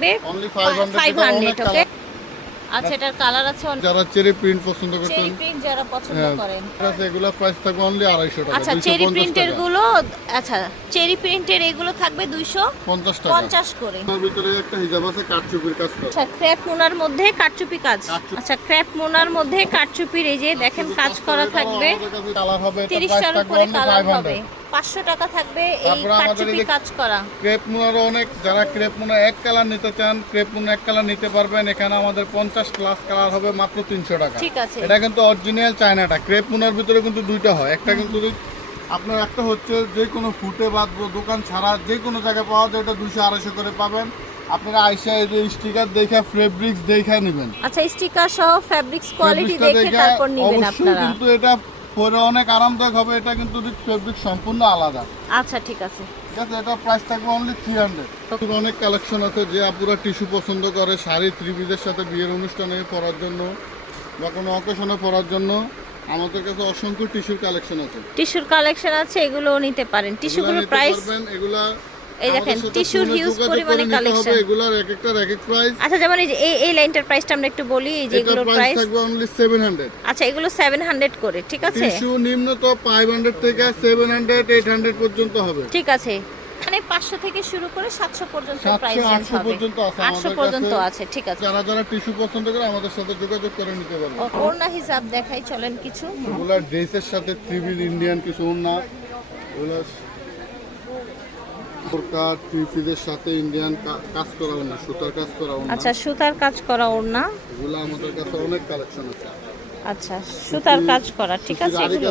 থাকবে অনলি 500 500 ওকে। আচ্ছা এটার কালার আছে যারা চেরি প্রিন্ট পছন্দ করতেন, চেরি প্রিন্ট যারা পছন্দ করেন, আছে এগুলা প্রাইস থাকবে অনলি 250 টাকা। আচ্ছা চেরি প্রিন্টের গুলো, আচ্ছা চেরি প্রিন্টের এগুলো থাকবে 250 টাকা 250 করে। এর ভিতরে একটা হিজাব আছে কাটচুপির কাজ করা। আচ্ছা ক্রেপ মোনার মধ্যে কারচুপি কাজ, আচ্ছা ক্রেপ মোনার মধ্যে কারচুপির এই যে দেখেন কাজ করা থাকবে। কালার হবে, এটা 30 প্রাইস টার থাকবে উপরে অনলি কালার 500 হবে, 500 টাকা থাকবে এই তারপরে আমাদের কারচুপি এই যে কাজ করা। ক্রেপ মুনারও অনেক, যারা ক্রেপ মুনা এক কালার নিতে চান, ক্রেপ মুনা এক কালার নিতে পারবেন। এখানে আমাদের 50 প্লাস কালার হবে মাত্র 300 টাকা। ঠিক আছে, এটা কিন্তু অরিজিনাল চায়নাটা। ক্রেপ মুনার ভিতরে কিন্তু দুইটা হয়, একটা কিন্তু আপনার একটা হচ্ছে যে কোনো ফুটে বা দোকান ছাড়া যে কোনো জায়গায় পাওয়া যায়, এটা 200-250 করে পাবেন। আপনারা আইসা এই যে স্টিকার দেখে ফেব্রিক্স দেখে নেবেন। আচ্ছা স্টিকার সহ ফেব্রিক্স কোয়ালিটি দেখে তারপর নেবেন আপনারা। কিন্তু এটা পরে অনেক আরামদায়ক হবে। এটা কিন্তু ফেব্রিক সম্পূর্ণ আলাদা। আচ্ছা ঠিক আছে, ঠিক আছে, এটা প্রাইস থাকবে অনলি 300। অনেক কালেকশন আছে, যে আপুরা টিস্যু পছন্দ করে শাড়ি থ্রি পিসের সাথে বিয়ের অনুষ্ঠানে পরার জন্য বা কোনো অকেশনে পরার জন্য, আমাদের কাছে অসংখ্য টিস্যুর কালেকশন আছে। টিস্যুর কালেকশন আছে, এগুলোও নিতে পারেন। টিস্যুগুলোর প্রাইস এগুলা এই দেখেন, টিস্যুর হিউজ পরিমাণে কালেকশন। এগুলার এক একটার এক এক প্রাইস। আচ্ছা যেমন এই যে এই লাইনটার প্রাইসটা আমরা একটু বলি, এই যে এগুলোর প্রাইস থাকবে অনলি 700। আচ্ছা এগুলো 700 করে, ঠিক আছে। টিস্যু নিম্ন তো 500 থেকে 700 800 পর্যন্ত হবে। ঠিক আছে, মানে 500 থেকে শুরু করে 700 পর্যন্ত প্রাইস 700 হবে, পর্যন্ত আছে 800 পর্যন্ত আছে। ঠিক আছে, যারা যারা টিস্যু পছন্দ করে আমাদের সাথে যোগাযোগ করে নিতে পারবে। ওড়না হিসাব দেখাই চলেন কিছু। এগুলা ড্রেসের সাথে থ্রি ইন্ডিয়ান কিছু ওড়না, এগুলা বোরকা থ্রি পিসের সাথে ইন্ডিয়ান কাজ করা ওড়না, সুতার কাজ করা ওড়না। আচ্ছা সুতার কাজ করা ওড়না, এগুলা আমাদের কাছে অনেক কালেকশন আছে। আচ্ছা সুতার কাজ করা, ঠিক আছে। এগুলো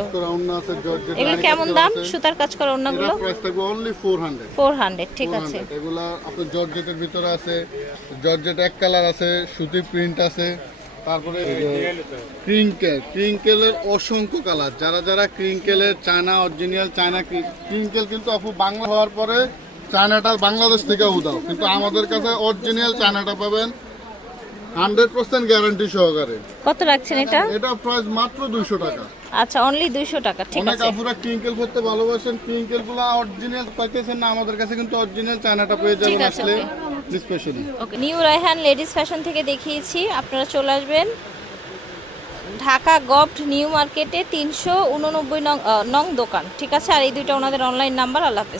এগুলো কেমন দাম সুতার কাজ করা ওড়নাগুলো? প্রাইস থাকবে অনলি 400। 400, ঠিক আছে। এগুলা আপনার জর্জেটের ভিতরে আছে, জর্জেট এক কালার আছে, সুতি প্রিন্ট আছে। তারপরে ক্রিঙ্কেলের অসংখ্য কালার। যারা যারা ক্রিঙ্কেলের চায়না অরিজিনাল চায়না ক্রিঙ্কেল কিন্তু আপু বাংলা হওয়ার পরে চায়নাটা বাংলাদেশ থেকে উদাও, কিন্তু আমাদের কাছে অরিজিনাল চায়নাটা পাবেন 100% গ্যারান্টি সহকারে। কত রাখছেন এটা? এটা প্রাইস মাত্র 200 টাকা। আচ্ছা অনলি 200 টাকা, ঠিক অনেক আছে। আপুরা ক্রিঙ্কেল করতে ভালোবাসেন, ক্রিঙ্কেলগুলো অরিজিনাল পাইতেছেন না, আমাদের কাছে কিন্তু অরিজিনাল চায়নাটা পেয়ে যাবেন আসলে স্পেশালি। ওকে, নিউ রায়হান লেডিস ফ্যাশন থেকে দেখিয়েছি, আপনারা চলে আসবেন ঢাকা গভট নিউ মার্কেটে 389 নং দোকান, ঠিক আছে। আর এই দুইটা ওনাদের অনলাইন নাম্বার। আল্লাহ হাফেজ।